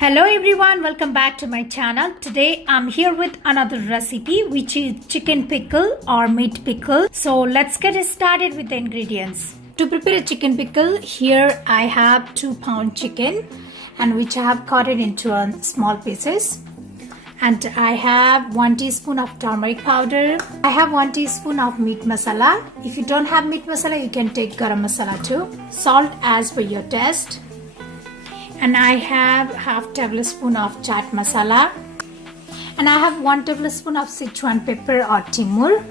Hello everyone, welcome back to my channel. Today I'm here with another recipe which is chicken pickle or meat pickle. So let's get started with the ingredients. To prepare a chicken pickle, here I have 2-pound chicken and which I have cut it into small pieces. And I have 1 teaspoon of turmeric powder. I have 1 teaspoon of meat masala. If you don't have meat masala, you can take garam masala too. Salt as per your taste. And I have half tablespoon of chaat masala, and I have 1 tablespoon of Sichuan pepper or timur.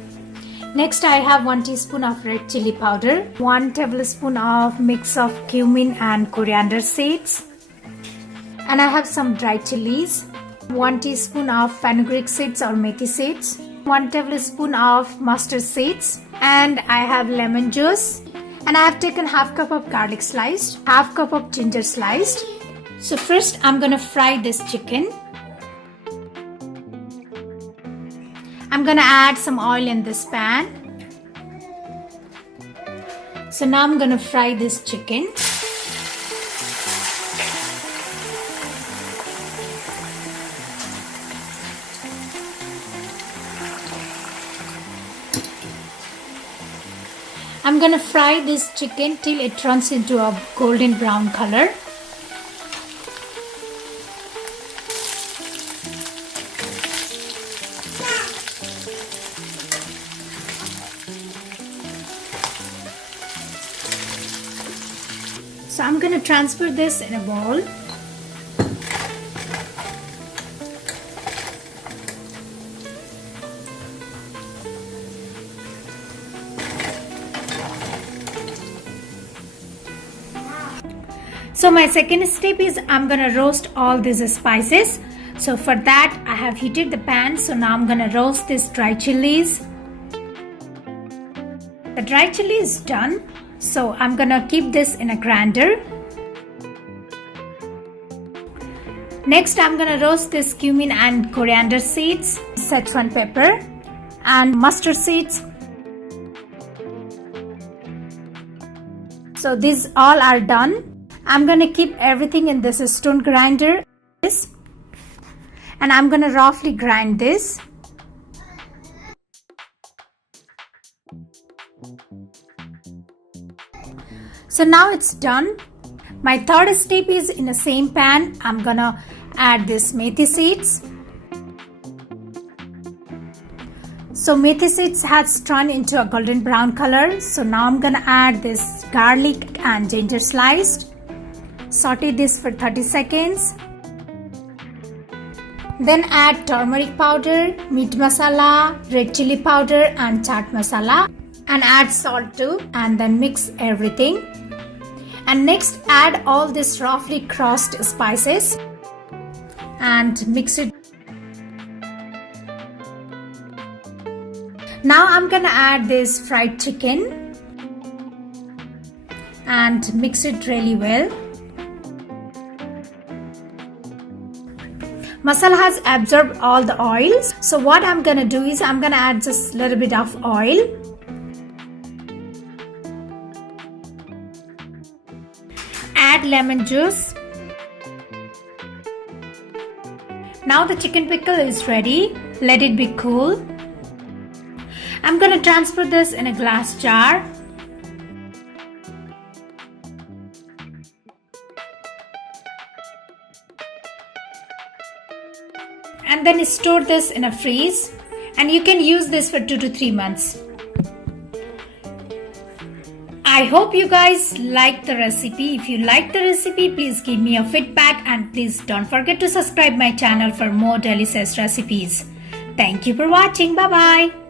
Next I have 1 teaspoon of red chili powder, 1 tablespoon of mix of cumin and coriander seeds, and I have some dried chilies, 1 teaspoon of fenugreek seeds or methi seeds, 1 tablespoon of mustard seeds, and I have lemon juice, and I have taken half cup of garlic sliced, half cup of ginger sliced. So first I'm gonna fry this chicken. I'm gonna add some oil in this pan. So now I'm gonna fry this chicken. I'm gonna fry this chicken till it turns into a golden brown color. So I'm going to transfer this in a bowl. So my second step is I'm going to roast all these spices. So for that I have heated the pan. So now I'm going to roast these dry chilies. The dry chili is done. So I'm gonna keep this in a grinder. Next I'm gonna roast this cumin and coriander seeds, Sichuan pepper and mustard seeds. So these all are done. I'm gonna keep everything in this stone grinder and I'm gonna roughly grind this. So now it's done. My third step is in the same pan, I'm gonna add this methi seeds. So methi seeds has turned into a golden brown color. So now I'm gonna add this garlic and ginger sliced. Saute this for 30 seconds. Then add turmeric powder, meat masala, red chili powder and chaat masala. And add salt too, and then mix everything. And next add all this roughly crushed spices and mix it. Now I'm gonna add this fried chicken and mix it really well. Masala has absorbed all the oils. So what I'm gonna do is I'm gonna add just a little bit of oil. Add lemon juice. Now the chicken pickle is ready. Let it be cool. I'm going to transfer this in a glass jar. And then store this in a freeze. And you can use this for 2 to 3 months. I hope you guys like the recipe. If you like the recipe, please give me a feedback and please don't forget to subscribe my channel for more delicious recipes. Thank you for watching. Bye bye.